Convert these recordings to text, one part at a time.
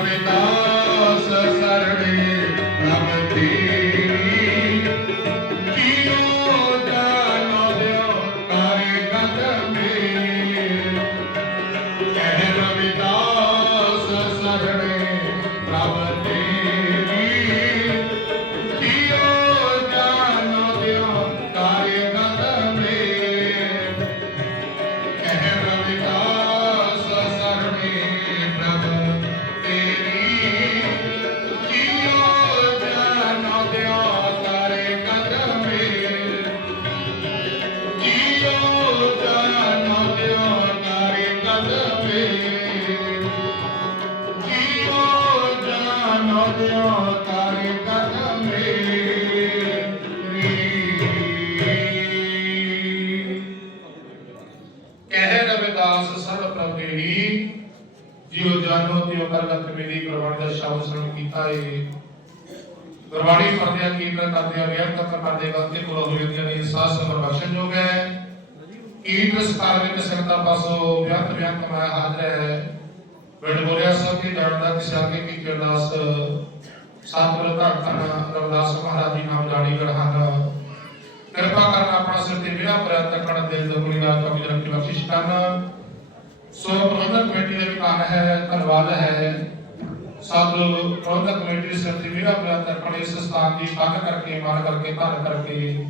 ਕਹਿ ਰਵਿਦਾਸ ਮੇਰੀ ਗੁਰਬਾਣੀ ਦਾ ਸ਼ਬਦ ਸੁਣ ਕੀਤਾ ਏ। ਗੁਰਬਾਣੀ ਪੜ੍ਹਦਿਆਂ ਕੀਰਤਨ ਕਰਦਿਆਂ ਵਿਅਕਤ ਕਰਦੇ ਗਲਤੀ ਕੋਲ ਹੋਈ ਦੀਆਂ ਦੀ ਸਾਸ ਸਬਰ ਬਖਸ਼ਣ ਜੋਗ ਹੈ। ਕੀਰਤਨ ਸਕਾਰ ਵਿੱਚ ਸੰਗਤਾਂ ਪਾਸੋਂ ਵਿਅਕਤ ਵਿਅਕਤ ਮੈਂ ਹਾਜ਼ਰ ਹੈ। ਬਿਨ ਬੋਲਿਆ ਸਭ ਕੀ ਜਾਣਦਾ ਕਿਸੇ ਅੱਗੇ ਕੀ ਕਿਰਦਾਸ ਸਤਿਗੁਰੂ ਧੰਨ ਧੰਨ ਰਵਿਦਾਸ ਮਹਾਰਾਜ ਜੀ ਨਾਮ ਜਾਣੀ ਗੜਹਾਨ ਕਿਰਪਾ ਕਰਨ ਆਪਣਾ ਸਿਰ ਤੇ ਮੇਰਾ ਪ੍ਰਿਆ ਤੱਕਣ ਦਿਲ ਦਾ ਕੋਈ ਨਾ ਕਮੀ ਰੱਖੀ ਬਖਸ਼ਿਸ਼ ਕਰਨ। ਸੋ ਪ੍ਰਬੰਧਕ ਕਮੇਟੀ ਦੇ ਵੀ ਕੰਮ ਹੈ, ਧੰਨਵਾਦ ਹੈ। ਸਭ ਪ੍ਰਬੰਧਕ ਕਮੇਟੀ ਦੇ ਸਿਰ ਤੇ ਮੇਰਾ ਪ੍ਰਿਆ ਤੱਕਣ ਇਸ ਸਥਾਨ ਦੀ ਪੱਕ ਕਰਕੇ ਮਾਨ ਕਰਕੇ, ਧੰਨ ਕਰਕੇ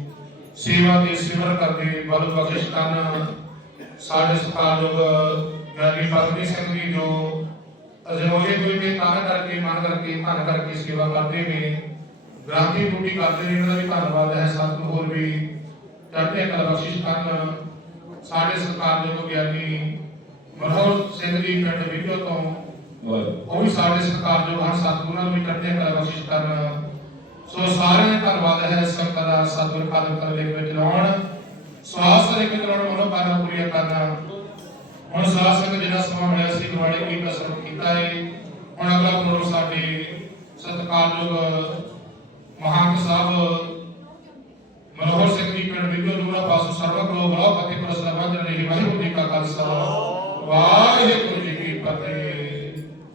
ਸੇਵਾ ਦੀ ਸਿਮਰਨ ਕਰਦੇ ਬਲ ਬਖਸ਼ਿਸ਼ ਕਰਨ। ਸਾਡੇ ਸਤਿਕਾਰਯੋਗ ਗਿਆਨੀ ਪਰਮਜੀਤ ਸਿੰਘ ਜੀ ਜੋ ਅਜਨੋਏ ਕੋਈ ਤੇ ਧੰਨ ਕਰਕੇ, ਮਨ ਕਰਕੇ, ਧੰਨ ਕਰਕੇ ਸੇਵਾ ਕਰਦੇ ਨੇ। ਗ੍ਰਾਂਤੀ ਡਿਊਟੀ ਕਰਦੇ ਨੇ, ਇਹਨਾਂ ਦਾ ਵੀ ਧੰਨਵਾਦ ਹੈ। ਸਤਿਗੁਰੂ ਹੋਰ ਵੀ ਚੜ੍ਹਦੇ ਕਲਾ ਬਖਸ਼ਿਸ਼ ਕਰਨ। ਸਾਡੇ ਸਰਕਾਰ ਦੇ ਕੋ ਗਿਆਨੀ ਮਨੋਹਰ ਸਿੰਘ ਜੀ ਪਿੰਡ ਵਿਧੋ ਤੋਂ ਉਹ ਵੀ ਸਾਡੇ ਸਰਕਾਰ ਜੋ ਹਨ ਸਤਿਗੁਰਾਂ ਨੂੰ ਵੀ ਚੜ੍ਹਦੇ ਕਲਾ ਬਖਸ਼ਿਸ਼ ਕਰਨ ਸੋ ਸਾਰਿਆਂ ਧੰਨਵਾਦ ਹੈ ਸੰਗਤ ਦਾ ਸਤਿਗੁਰ ਖਾਦਮ ਕਰਨ ਵਿੱਚ ਲਾਉਣ ਸਵਾਸ ਦੇ ਵਿੱਚ ਲਾਉਣ ਮਨੋ ਕਾਰਨਾ ਪੂਰੀਆਂ ਕਰਨਾ ਹੁਣ ਸਾਧ ਸੰਗਤ ਜਿਹੜਾ ਸਮਾਂ ਮਿਲਿਆ ਸੀ ਗੁਰਬਾਣੀ ਕੀ ਕਸਮ ਕੀਤਾ ਹੈ ਹੁਣ ਅਗਲਾ ਪ੍ਰੋਗਰਾਮ ਸਾਡੇ ਸਤਿਕਾਰਯੋਗ ਮਹਾਂਕ ਸਾਹਿਬ ਮਨੋਹਰ ਸਿੰਘ ਜੀ, ਪਿੰਡ ਵਿਗੋ ਨੂਰਾ ਪਾਸੋਂ ਸਰਵ ਕੋ ਬਲਾਕ ਅਤੇ ਪ੍ਰਸਰਵਾ ਜਨ ਵਾਹਿਗੁਰੂ ਜੀ ਕਾ ਖਾਲਸਾ। ਵਾਹਿਗੁਰੂ